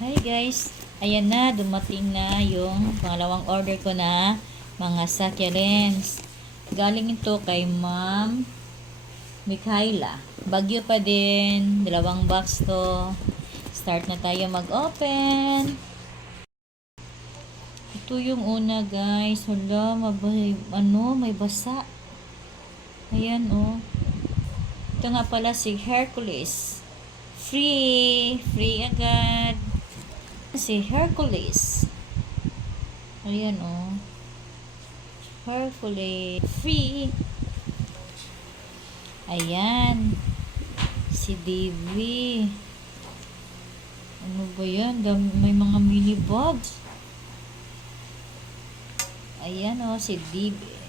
Hi guys! Ayan na, dumating na yung pangalawang order ko na mga succulents. Galing ito kay Ma'am Mikhaila. Bagyo pa din. Dalawang box to. Start na tayo mag-open. Ito yung una guys. Hala, mabay, ano, may basa. Ayan oh. Ito nga pala si Hercules. Free! Free agad. Si Hercules. Ayan oh. Hercules. Free. Ayan. Si Davy. Ano ba yan? May mga mini bugs. Ayan oh, si Davy.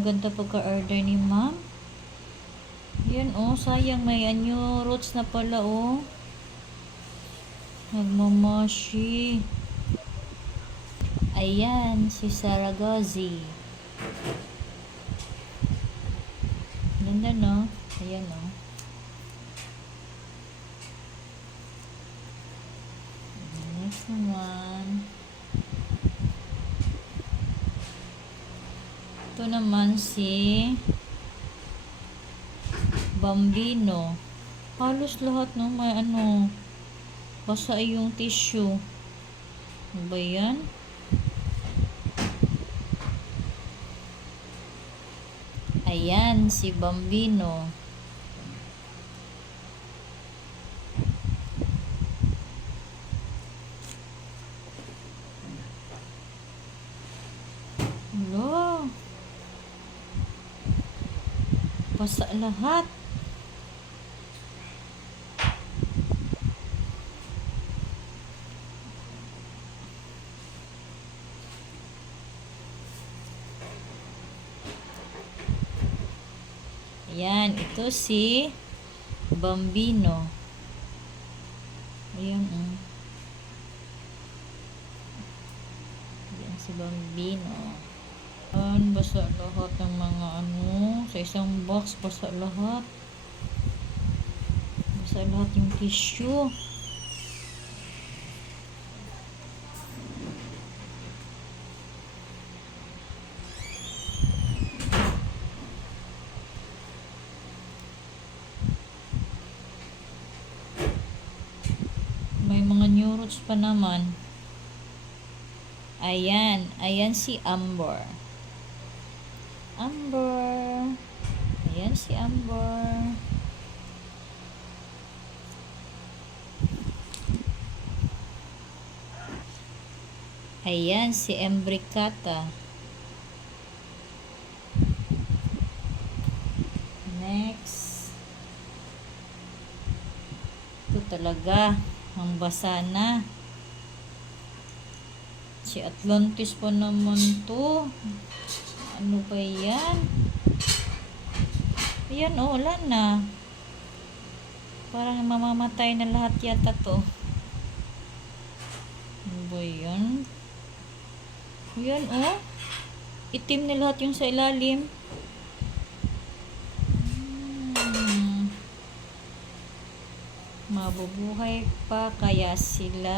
Hindi maganda pagka-order ni ma'am. Yan oh, sayang may anyo roots na pala oh. Nagmamashi. Ayan, si Saragozi. Ganda no? Ayan oh. Next naman. Ito naman si Bambino. Halos lahat no may ano basa yung tissue. Ano ba yan? Ayan, si Bambino. Hello. Basa lahat. Ayan, ito si Bambino. Ayan, oh. Ayan si Bambino. Ayan, basa lahat ng mga ano. Sa isang box, basa lahat. Basa lahat yung tissue. May mga new roots pa naman. Ayan. Ayan si Amber. Amber. Ayan si Amber. Ayan si Embricata. Next. Ito talaga. Ang basa na. Si Atlantis pa naman to. Ano ba yan? Ayan oh, wala na. Parang mamamatay na lahat yata to. Ano ba yan? Ayan oh. Itim na lahat yung sa ilalim. Hmm. Mabubuhay pa kaya sila.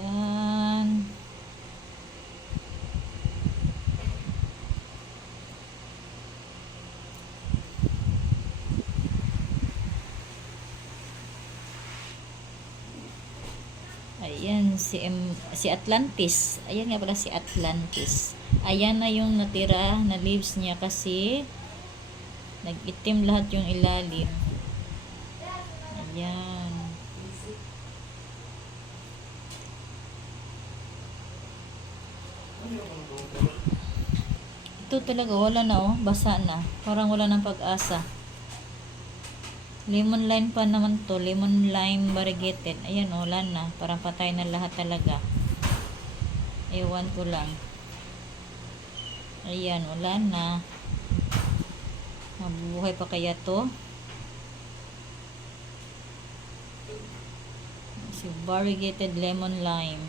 Yan. Ayan, si, M, si Atlantis. Ayan nga pala si Atlantis. Ayan na yung natira na leaves niya kasi nag-itim lahat yung ilalim. Ayan. Ito talaga, wala na oh. Basa na. Parang wala ng pag-asa. Lemon lime pa naman to. Lemon lime variegated. Ayan, wala na. Parang patay na lahat talaga. Ewan ko lang. Ayan, wala na. Mabubuhay pa kaya to? Si variegated lemon lime.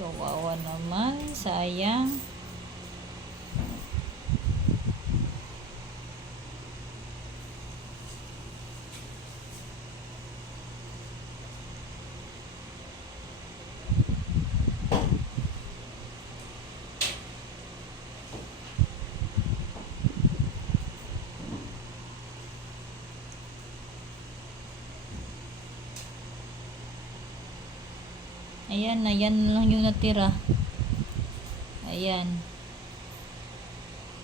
Kawawa naman. Sayang. Ayan, ayan lang yung natira. Ayan.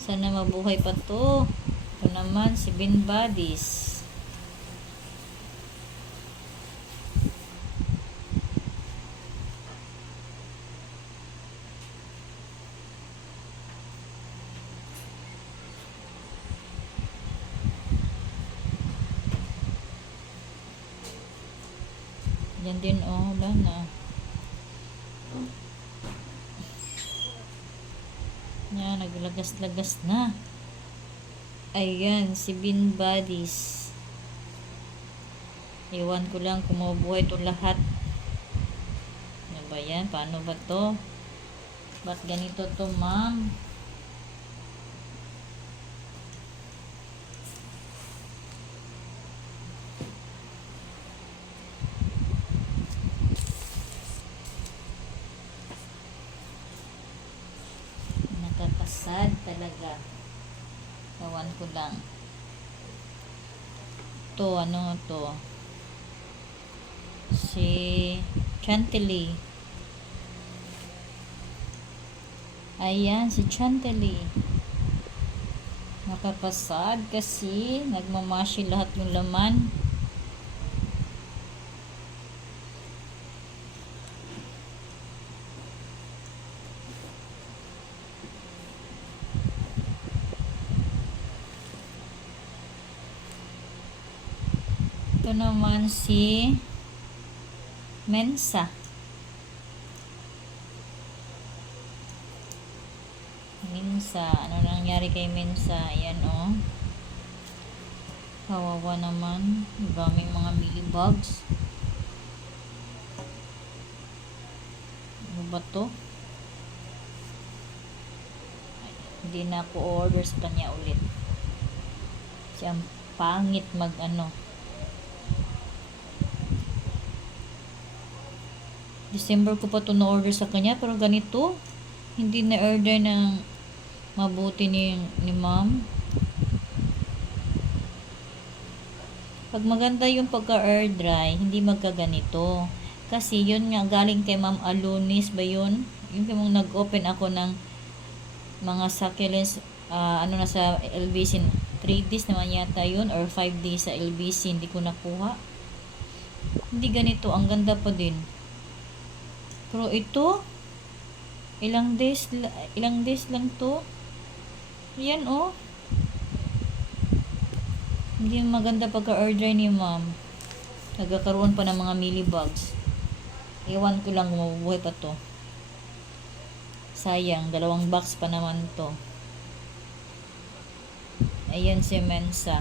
Sana mabuhay pa to. Ito naman, si Bin Buddies. Yan din, oh, wala na. Yan, naglagas-lagas na. Ayan, si Bin Buddies. Iwan ko lang kung mabuhay ito lahat. Ano ba yan? Paano ba to? Ba't ganito to, ma'am? Nakakasad talaga. Ewan ko lang. To, ano to? Si Chantilly. Ayan, si Chantilly. Nakapasad kasi nagmamashi lahat yung laman. Ito naman si Mensa. Mensa. Ano nangyari kay Mensa? Ayan o. Oh. Kawawa naman. Daming mga millibugs. Ano ba to? Hindi na ako order sa kanya ulit. Siyang pangit mag ano. December ko pa to na-order sa kanya pero ganito hindi na-order ng mabuti ni, ni ma'am. Pag maganda yung pagka-air dry hindi magkaganito. Kasi yun nga galing kay ma'am Alunis ba yun? Yung kung nag-open ako ng mga succulents ah, ano na sa LBC 3 days naman yata yun or 5 days sa LBC hindi ko nakuha. Hindi ganito ang ganda pa din pero ito, ilang days, la- ilang days lang to. Yan oh. Hindi maganda pagka-order ni ma'am. Nagkakaroon pa ng mga millibugs. Ewan ko lang mabubuhay pa to. Sayang, dalawang box pa naman to. Ayan si Mensa.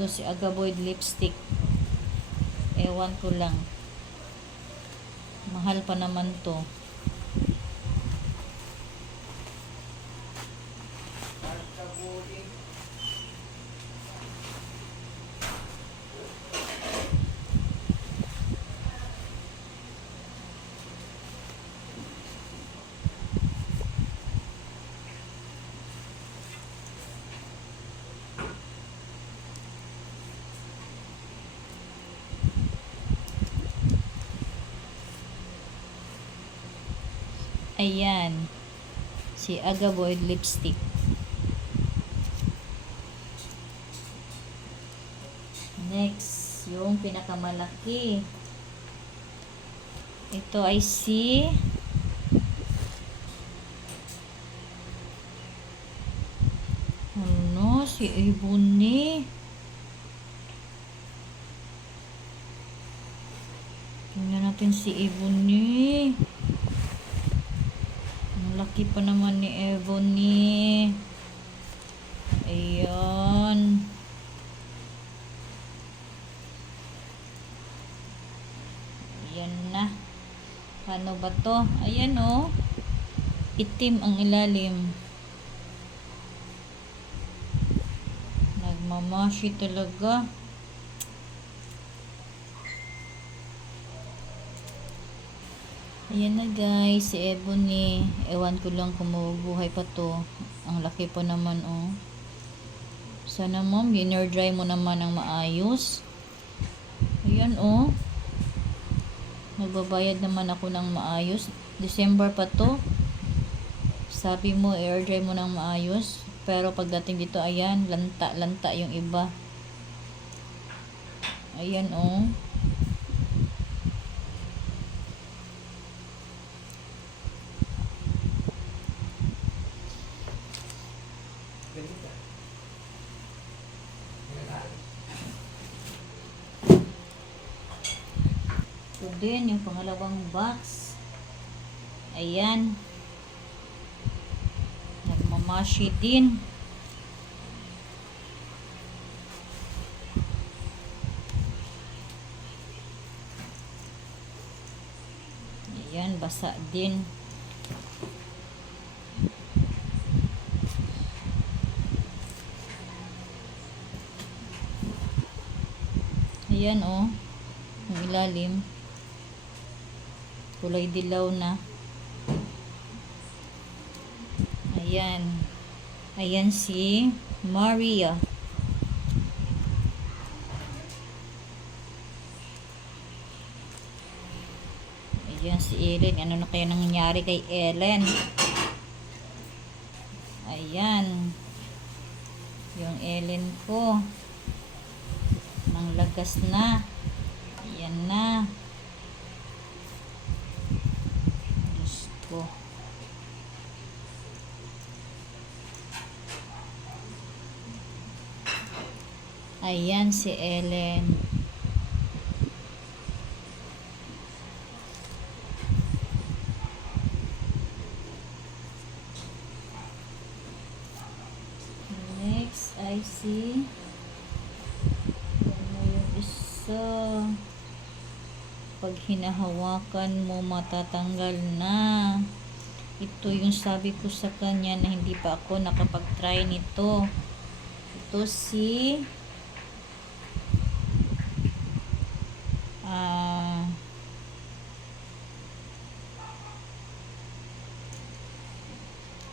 Ito si Agaboid lipstick. Ewan ko lang. Mahal pa naman to. Ayan. Si Agaboid lipstick. Next, yung pinakamalaki. Ito ay si Ano, si Ebony. Tingnan natin si Ebony. Ang laki pa naman ni Ebony. Ayan. Ayan na. Paano ba to? Ayan oh. Itim ang ilalim. Nagmamashi talaga. Ayan na guys, si Ebony. Ewan ko lang kung mabubuhay pa to. Ang laki pa naman oh. Sana ma'am, dinner dry mo naman ang maayos. Ayan oh. Magbabayad naman ako ng maayos. December pa to. Sabi mo, air dry mo ng maayos. Pero pagdating dito, ayan, lanta-lanta yung iba. Ayan oh. Ito din, yung pangalawang box. Ayan. Nagmamashi din. Ayan, basa din. Ayan, oh. Yung ilalim. Kulay dilaw na. Ayan. Ayan si Maria. Ayan si Ellen. Ano na kaya nangyari kay Ellen? Ayan. Yung Ellen ko. Nang lagas na. Ayan na. Ko. Ayan si Ellen. Next, I see. Ano yung isa? Pag hinahawakan mo, matatanggal na. Ito yung sabi ko sa kanya na hindi pa ako nakapag-try nito. Ito si ah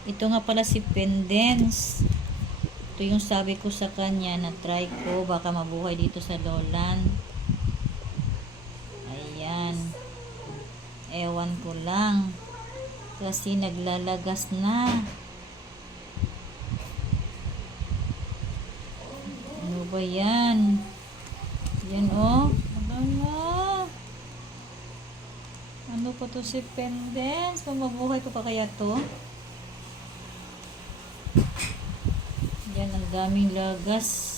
ito nga pala si Pendens. Ito yung sabi ko sa kanya na try ko baka mabuhay dito sa Lolan. Ayan. Ewan ko lang. Kasi naglalagas na. Ano ba yan? Yan oh. Ano Ano pa to si Pendens? Mamabuhay ko pa kaya to? Yan, ang daming lagas.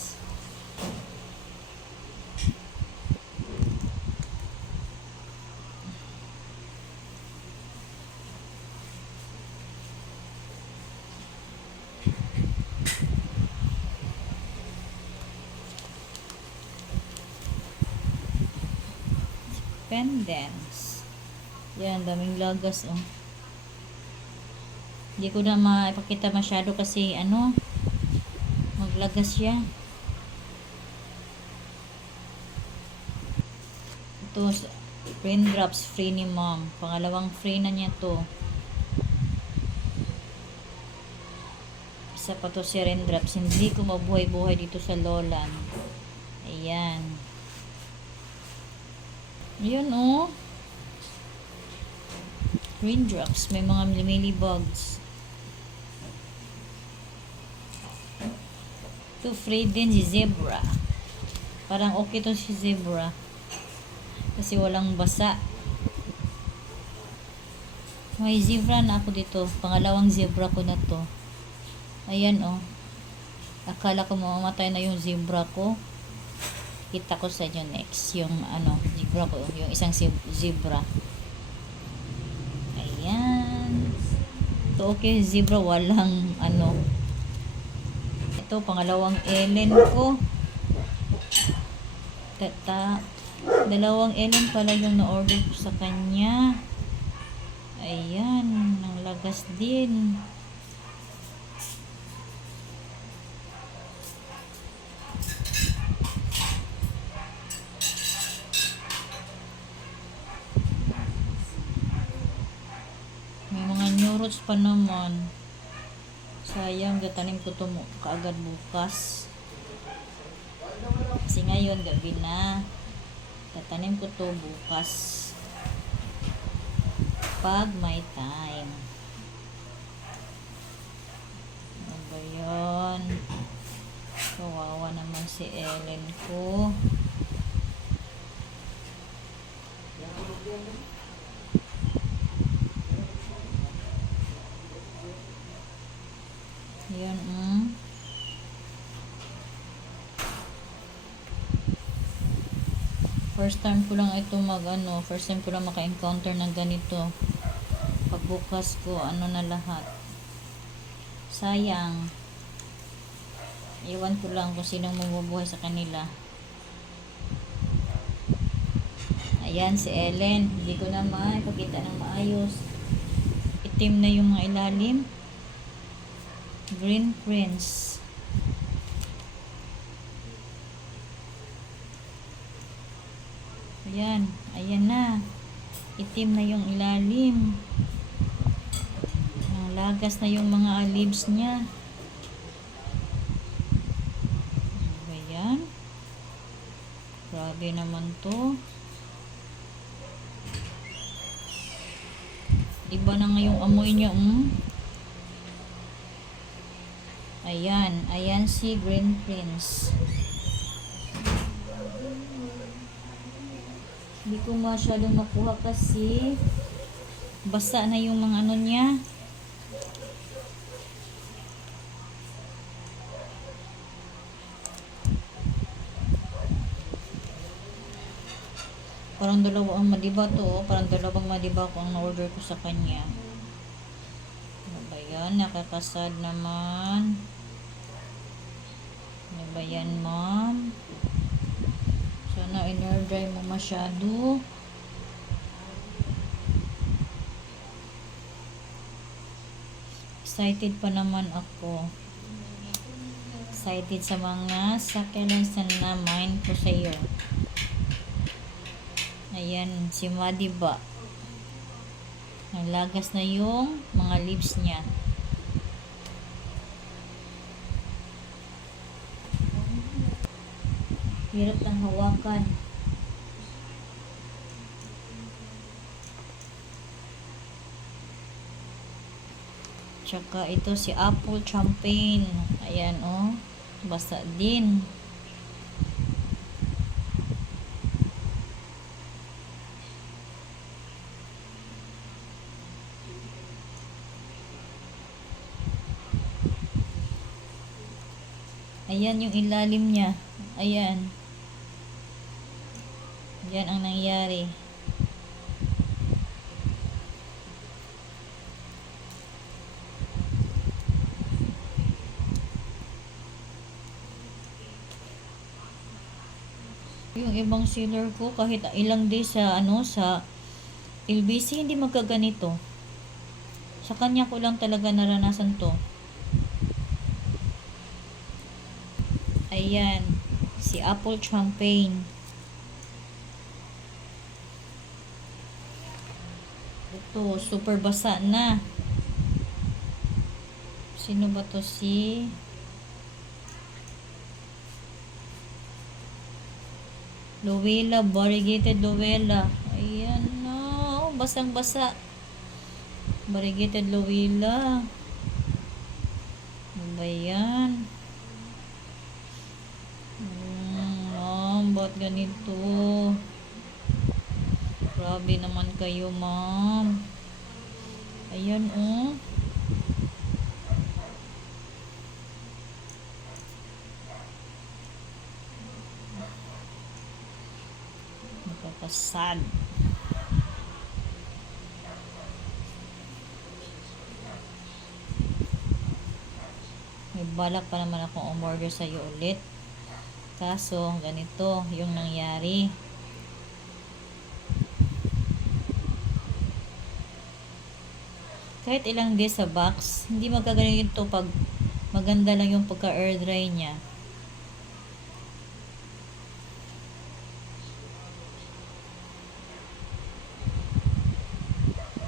Pendants. Yan, daming lagas, oh. Hindi ko na maipakita masyado kasi, ano, maglagas siya. Ito, raindrops free ni mom. Pangalawang free na niya to. Isa pa to si raindrops. Hindi ko mabuhay-buhay dito sa lolan. Ayan. Ayan, oh. Raindrops. May mga millibugs. Ito free din si zebra. Parang okay to si zebra. Kasi walang basa. May zebra na ako dito. Pangalawang zebra ko na to. Ayan oh. Akala ko mamamatay na yung zebra ko. Kita ko sa inyo next. Yung ano, zebra ko. Yung isang zeb- zebra. Ayan. Ito okay, zebra walang ano. Ito pangalawang Ellen ko. Tata, dalawang Ellen pala yung na-order ko sa kanya. Ayan, ang lagas din. Roots pa naman. Sayang, gatanim ko to kaagad bukas. Kasi ngayon, gabi na. Tatanim ko to bukas. Pag may time. Ano ba yun? Kawawa naman si Ellen ko. Yan, mm. First time ko lang ito mag ano, first time ko lang maka-encounter ng ganito. Pagbukas ko, ano na lahat. Sayang. Iwan ko lang kung sinong mabubuhay sa kanila. Ayan, si Ellen. Hindi ko na maipakita ng maayos. Itim na yung mga ilalim. Green Prince. Ayan. Ayan na. Itim na yung ilalim. Lagas na yung mga leaves niya. Ano ba yan? Grabe naman to. Iba na nga yung amoy niya, mm. Ayan, ayan si Green Prince. Hindi ko masyadong makuha kasi basa na yung mga ano niya. Parang dalawa ang madiba to, oh. parang dalawang madiba ko ang na-order ko sa kanya. Ano ba yan? Nakakasad naman. Ano ba yan, ma'am? Sana in-dry mo masyado. Excited pa naman ako. Excited sa mga succulents na namain ko sa iyo. Ayan, si Madiba. Nalagas na yung mga leaves niya. Hirap ng hawakan. Tsaka ito si Apple Champagne. Ayan oh. Basa din. Ayan yung ilalim niya. Ayan. Yan ang nangyari. Yung ibang sealer ko kahit ilang days sa ano sa LBC hindi magkaganito. Sa kanya ko lang talaga naranasan to. Ayan. Si Apple Champagne. Ito, super basa na. Sino ba to si... Luwela, variegated Luwela. Ayan na. Oh, basang-basa. Variegated Luwela. Ano ba yan? Hmm, ma'am, ba't ganito? Grabe naman kayo, ma'am. Ayan, oh. Nakakasad. May balak pa naman akong umorder sa iyo ulit. Kaso, ganito yung nangyari. Kahit ilang days sa box, hindi magkaganito pag maganda lang yung pagka-air dry niya.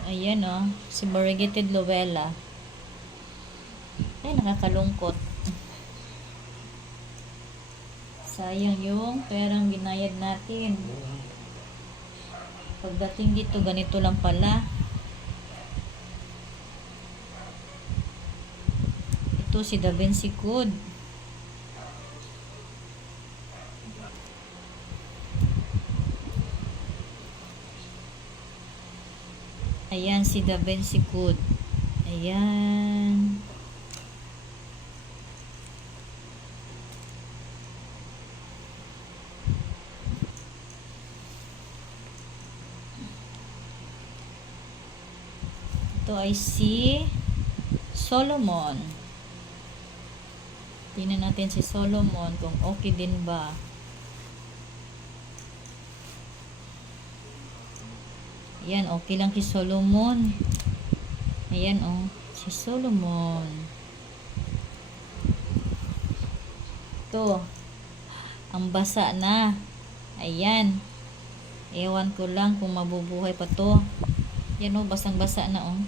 Ayan o, si Variegated Luella. Ay, nakakalungkot. Sayang yung perang binayad natin. Pagdating dito, ganito lang pala. Ito si Da Vinci Code. Ayan si Da Vinci Code. Ayan. Ito ay si Solomon. Tingnan natin si Solomon kung okay din ba. Ayan, okay lang si Solomon. Ayan, oh. Si Solomon. Ito. Ang basa na. Ayan. Ewan ko lang kung mabubuhay pa to. Yan, oh. Basang-basa na, oh.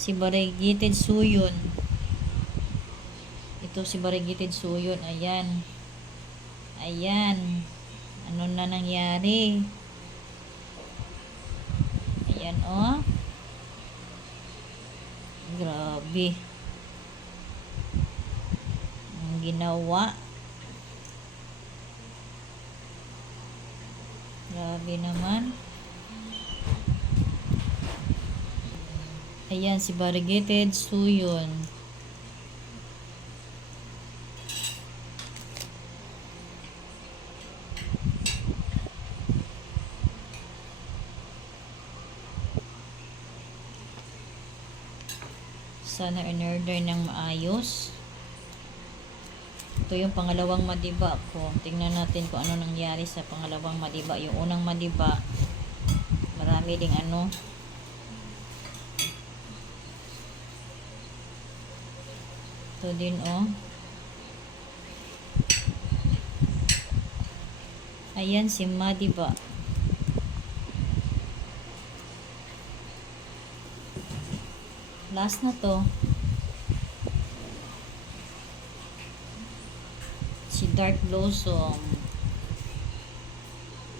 Si Variegated Suyon. Ito si Variegated Suyon. Ayan. Ayan. Ano na nangyari? Ayan, oh. Grabe. Ang ginawa. Grabe naman. Ayan, si Variegated Suyon. Sana in-order ng maayos. Ito yung pangalawang madiba ko. Tingnan natin kung ano nangyari sa pangalawang madiba. Yung unang madiba, marami ding ano, Ito din oh. Ayan si Madiba. Last na to. Si Dark Blossom.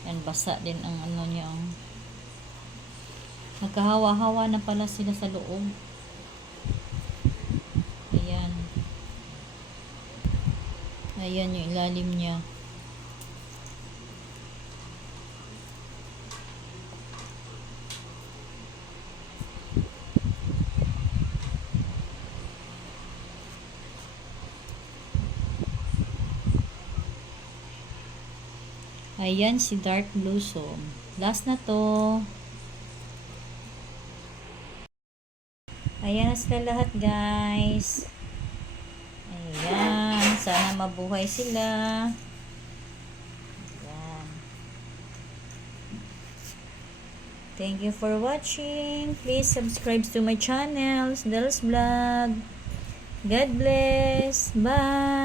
Yan, basa din ang ano niya. oh. Nagkahawa-hawa na pala sila sa loob. Ayan. Ayan yung ilalim niya. Ayan si Dark Blossom. Last na to. Ayan na sila lahat guys. Ayan. Sana mabuhay sila. Ayan. Thank you for watching. Please subscribe to my channel, Del's Vlog. God bless. Bye.